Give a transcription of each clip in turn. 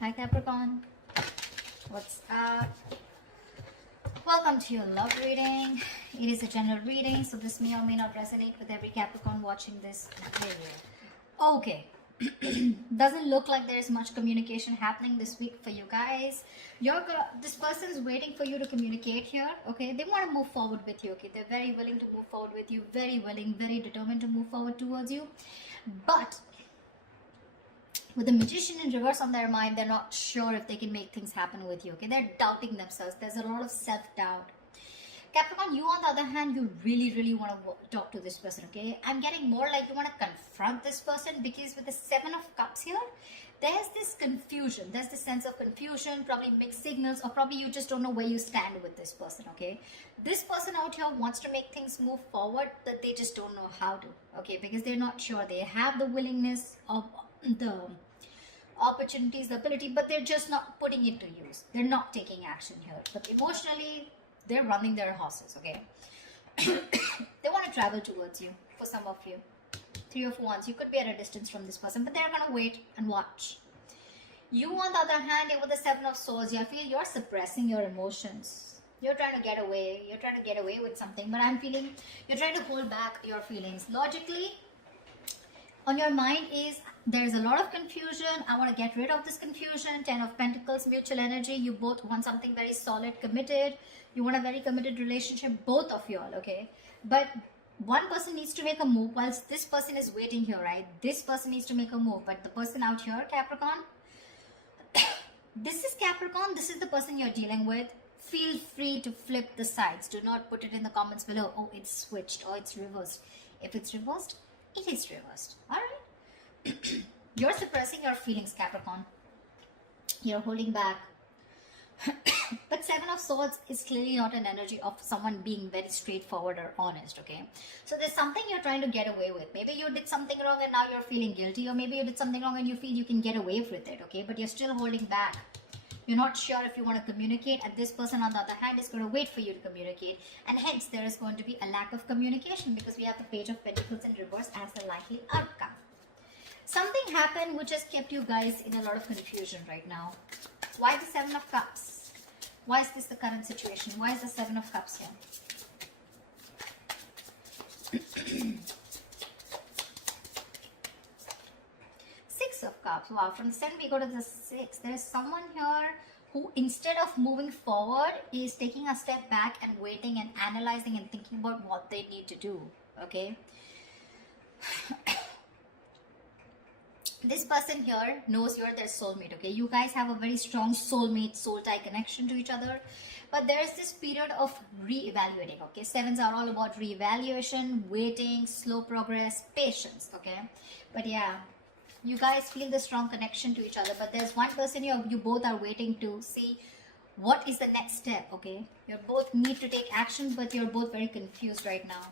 Hi Capricorn, what's up? Welcome to your love reading. It is a general reading, so this may or may not resonate with every Capricorn watching this video. Okay, doesn't look like there is much communication happening this week for you guys. This person's waiting for you to communicate here. Okay, they want to move forward with you. Okay, they're very willing to move forward with you, very willing, very determined to move forward towards you, but with the Magician in reverse on their mind, they're not sure if they can make things happen with you. Okay, they're doubting themselves. There's a lot of self-doubt. Capricorn, you on the other hand, you really want to talk to this person. Okay, I'm getting more like you want to confront this person, because with the Seven of Cups here, there's this confusion. There's this sense of confusion, probably mixed signals, or probably you just don't know where you stand with this person. Okay, this person out here wants to make things move forward, but they just don't know how to. Okay, because they're not sure. They have the willingness of the opportunities, the ability, but they're just not putting it to use. They're not taking action here. But emotionally, they're running their horses. Okay, they want to travel towards you. For some of you, Three of Wands, you could be at a distance from this person, but they're gonna wait and watch. You on the other hand, with the Seven of Swords, I feel you're suppressing your emotions. You're trying to get away. You're trying to get away with something, but I'm feeling you're trying to hold back your feelings. Logically, on your mind is there's a lot of confusion. I want to get rid of this confusion. Ten of Pentacles, mutual energy. You both want something very solid, committed. You want a very committed relationship, both of you all, okay? But one person needs to make a move whilst this person is waiting here, right? This person needs to make a move, but the person out here, Capricorn, this is Capricorn. This is the person you're dealing with. Feel free to flip the sides. Do not put it in the comments below. Oh, it's switched or it's reversed. If it's reversed, it is reversed. All right. You're suppressing your feelings, Capricorn. You're holding back. But Seven of Swords is clearly not an energy of someone being very straightforward or honest, okay? So there's something you're trying to get away with. Maybe you did something wrong and now you're feeling guilty, or maybe you did something wrong and you feel you can get away with it, okay? But you're still holding back. You're not sure if you want to communicate, and this person on the other hand is going to wait for you to communicate, and hence there is going to be a lack of communication, because we have the Page of Pentacles in reverse as a likely outcome. Something happened which has kept you guys in a lot of confusion right now. Why the Seven of Cups? Why is this the current situation? Why is the Seven of Cups here? Six of Cups. Wow, from the 7 we go to the 6. There is someone here who, instead of moving forward, is taking a step back and waiting and analyzing and thinking about what they need to do. Okay. This person here knows you're their soulmate. Okay, you guys have a very strong soulmate, soul tie connection to each other, but there's this period of re-evaluating. Okay, sevens are all about re-evaluation, waiting, slow progress, patience. Okay, but yeah, you guys feel the strong connection to each other, but there's one person you both are waiting to see what is the next step. Okay, you both need to take action, but you're both very confused right now.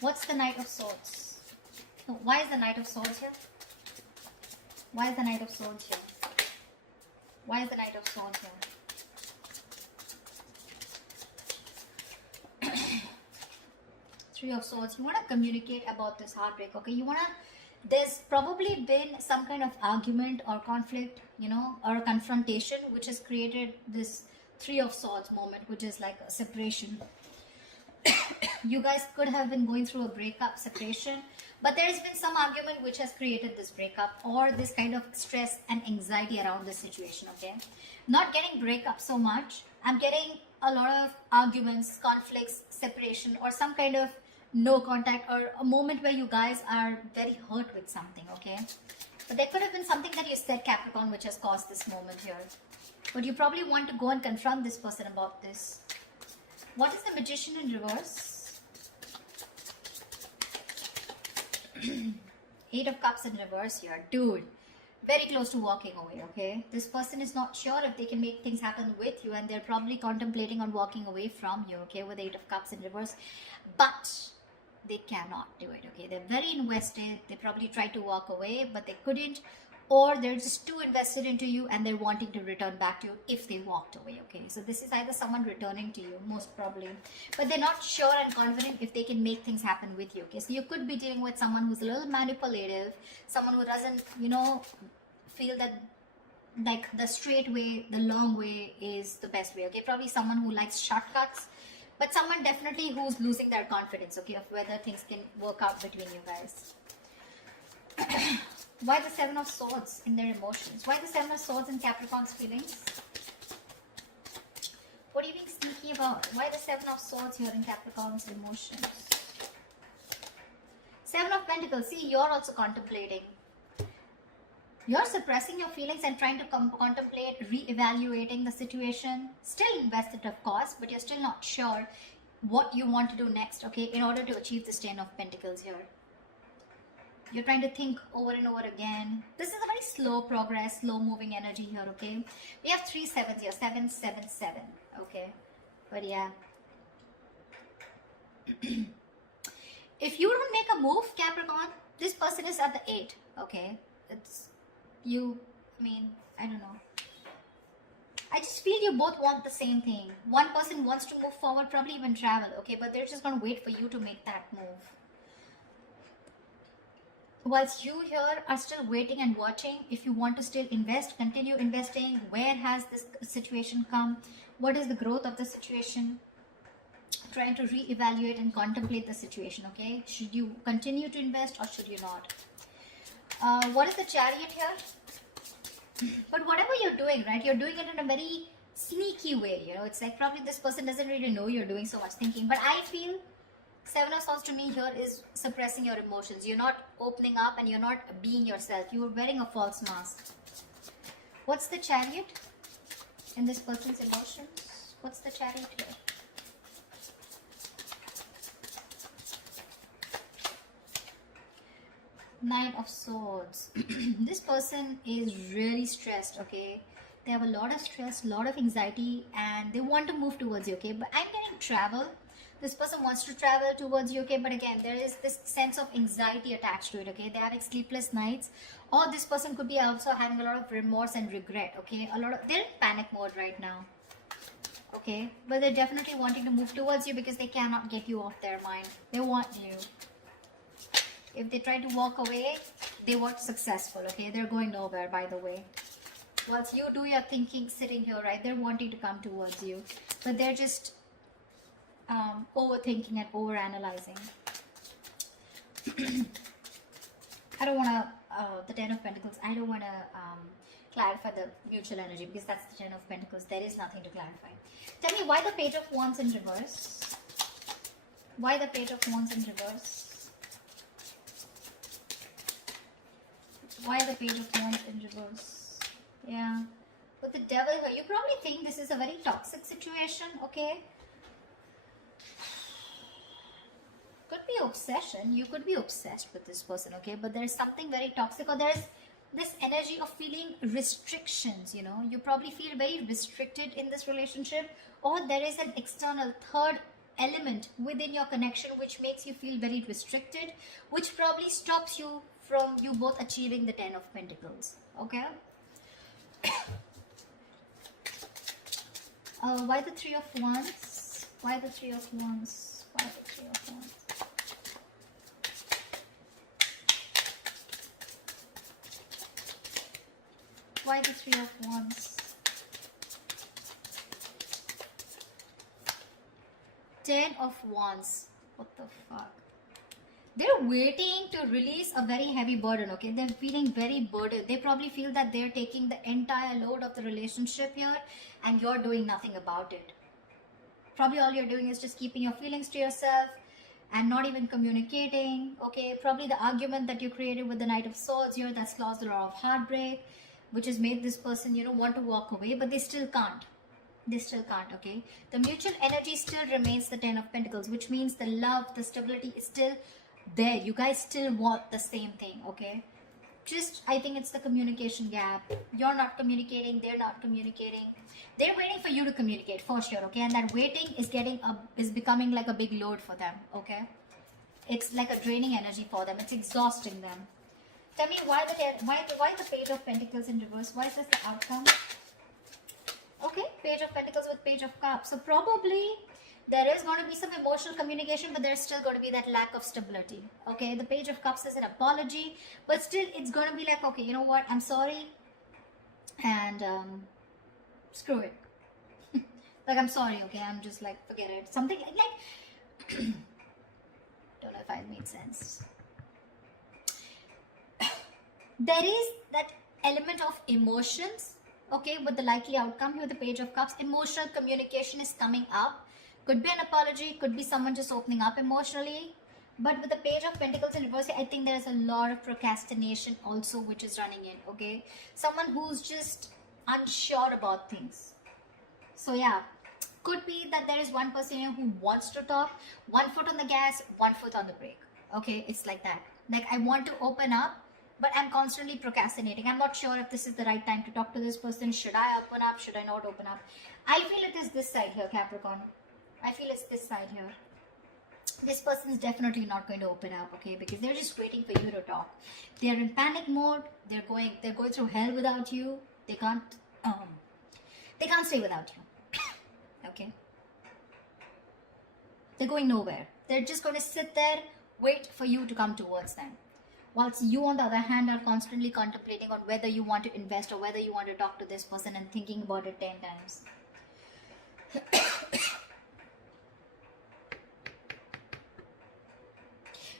What's the Knight of Swords? So why is the Knight of Swords here? Why is the Knight of Swords here? Why is the Knight of Swords here? Three of Swords. You want to communicate about this heartbreak, okay? You want to... There's probably been some kind of argument or conflict, you know, or confrontation, which has created this Three of Swords moment, which is like a separation. You guys could have been going through a breakup, separation, but there has been some argument which has created this breakup or this kind of stress and anxiety around this situation, okay? Not getting breakup so much. I'm getting a lot of arguments, conflicts, separation, or some kind of no contact, or a moment where you guys are very hurt with something, okay? But there could have been something that you said, Capricorn, which has caused this moment here. But you probably want to go and confront this person about this. What is the Magician in reverse? Eight of Cups in reverse here. Dude, very close to walking away, okay? This person is not sure if they can make things happen with you, and they're probably contemplating on walking away from you, okay, with Eight of Cups in reverse. But they cannot do it, okay? They're very invested. They probably tried to walk away, but they couldn't. Or they're just too invested into you and they're wanting to return back to you if they walked away, okay? So this is either someone returning to you, most probably, but they're not sure and confident if they can make things happen with you, okay? So you could be dealing with someone who's a little manipulative, someone who doesn't, you know, feel that like the straight way, the long way is the best way. Okay, probably someone who likes shortcuts, but someone definitely who's losing their confidence, okay, of whether things can work out between you guys. Why the Seven of Swords in their emotions? Why the Seven of Swords in Capricorn's feelings? What are you being sneaky about? Why the Seven of Swords here in Capricorn's emotions? Seven of Pentacles. See, you're also contemplating. You're suppressing your feelings and trying to contemplate re-evaluating the situation. Still invested, of course, but you're still not sure what you want to do next, okay, in order to achieve this Ten of Pentacles here. You're trying to think over and over again. This is a very slow progress, slow moving energy here, okay? We have 3 sevens here, 7, 7, 7, okay? But yeah. If you don't make a move, Capricorn, this person is at the 8, okay? It's you, I mean, I don't know. I just feel you both want the same thing. One person wants to move forward, probably even travel, okay? But they're just going to wait for you to make that move. Whilst you here are still waiting and watching, if you want to still invest, continue investing. Where has this situation come? What is the growth of the situation? Trying to re-evaluate and contemplate the situation, okay? Should you continue to invest or should you not? What is the Chariot here? But whatever you're doing, right, you're doing it in a very sneaky way, you know. It's like probably this person doesn't really know you're doing so much thinking. But I feel Seven of Swords to me here is suppressing your emotions. You're not opening up and you're not being yourself. You're wearing a false mask. What's the Chariot in this person's emotions? What's the Chariot here? Nine of Swords. This person is really stressed, okay? They have a lot of stress, a lot of anxiety, and they want to move towards you, okay? But I'm getting travel. This person wants to travel towards you, okay? But again, there is this sense of anxiety attached to it, okay? They're having sleepless nights. Or this person could be also having a lot of remorse and regret, okay? They're in panic mode right now, okay? But they're definitely wanting to move towards you because they cannot get you off their mind. They want you. If they try to walk away, they weren't successful, okay? They're going nowhere, by the way. Whilst you do your thinking sitting here, right? They're wanting to come towards you. But they're just overthinking and overanalyzing. I don't want to, the Ten of Pentacles, I don't want to clarify the mutual energy because that's the Ten of Pentacles. There is nothing to clarify. Tell me why the Page of Wands in reverse? Why the Page of Wands in reverse? Why the Page of Wands in reverse? Yeah. With the Devil here, you probably think this is a very toxic situation, okay? Could be obsession. You could be obsessed with this person, okay? But there's something very toxic, or there's this energy of feeling restrictions, you know? You probably feel very restricted in this relationship, or there is an external third element within your connection which makes you feel very restricted, which probably stops you from you both achieving the Ten of Pentacles, okay? Why the Three of Wands? Why the Three of Wands? Why the Three of Wands? Why the Three of Wands? Ten of Wands. What the fuck? They're waiting to release a very heavy burden, okay? They're feeling very burdened. They probably feel that they're taking the entire load of the relationship here and you're doing nothing about it. Probably all you're doing is just keeping your feelings to yourself and not even communicating, okay? Probably the argument that you created with the Knight of Swords here, that's caused a lot of heartbreak, which has made this person, you know, want to walk away, but they still can't. They still can't, okay? The mutual energy still remains the Ten of Pentacles, which means the love, the stability is still there. You guys still want the same thing, okay? Just, I think it's the communication gap. You're not communicating, they're not communicating. They're waiting for you to communicate for sure, okay? And that waiting is becoming like a big load for them, okay? It's like a draining energy for them. It's exhausting them. Tell me why the Page of Pentacles in reverse? Why is this the outcome? Okay, Page of Pentacles with Page of Cups. So probably there is going to be some emotional communication, but there's still going to be that lack of stability. Okay, the Page of Cups is an apology, but still it's going to be like, okay, you know what? I'm sorry. and screw it. Like, I'm sorry, okay? I'm just like, forget it. Something like don't know if I made sense. There is that element of emotions, okay, with the likely outcome here with the Page of Cups. Emotional communication is coming up. Could be an apology, could be someone just opening up emotionally. But with the Page of Pentacles in reverse, I think there's a lot of procrastination also which is running in, okay? Someone who's just unsure about things. So yeah, could be that there is one person here who wants to talk, 1 foot on the gas, 1 foot on the brake. Okay, it's like that. Like, I want to open up, but I'm constantly procrastinating. I'm not sure if this is the right time to talk to this person. Should I open up? Should I not open up? I feel it is this side here, Capricorn. I feel it's this side here. This person is definitely not going to open up, okay? Because they're just waiting for you to talk. They're in panic mode. They're going through hell without you. They can't stay without you. Okay, they're going nowhere. They're just going to sit there, wait for you to come towards them, whilst you on the other hand are constantly contemplating on whether you want to invest or whether you want to talk to this person and thinking about it 10 times.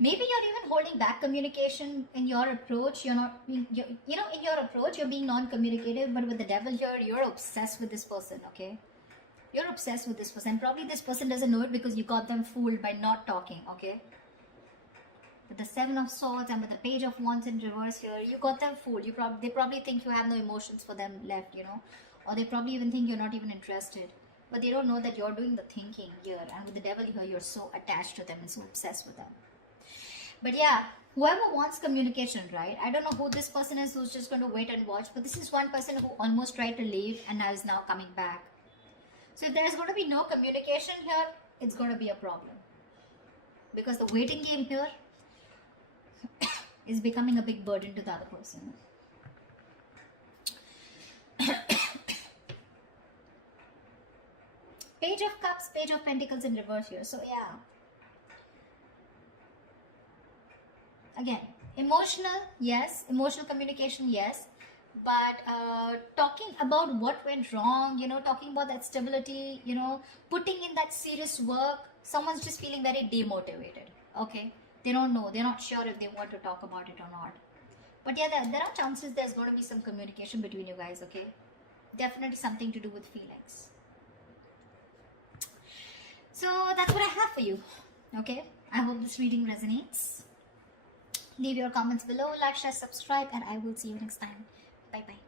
Maybe you're even holding back communication in your approach. You're not being, in your approach you're being non-communicative, but with the devil here, you're obsessed with this person, okay? You're obsessed with this person. Probably this person doesn't know it because you got them fooled by not talking, okay? With the 7 of Swords and with the Page of Wands in reverse here, you got them fooled. They probably think you have no emotions for them left, or they probably even think you're not even interested. But they don't know that you're doing the thinking here. And with the devil here, you're so attached to them and so obsessed with them. But yeah, whoever wants communication, right? I don't know who this person is who's just going to wait and watch. But this is one person who almost tried to leave and now is now coming back. So if there's going to be no communication here, it's going to be a problem. Because the waiting game here is becoming a big burden to the other person. Page of Cups, Page of Pentacles in reverse here. So yeah. Again, emotional, yes. Emotional communication, yes. But talking about what went wrong, talking about that stability, putting in that serious work, someone's just feeling very demotivated, okay? They don't know, they're not sure if they want to talk about it or not. But yeah, there are chances there's going to be some communication between you guys, okay? Definitely something to do with feelings. So that's what I have for you, okay? I hope this reading resonates. Leave your comments below, like, share, subscribe, and I will see you next time. Bye-bye.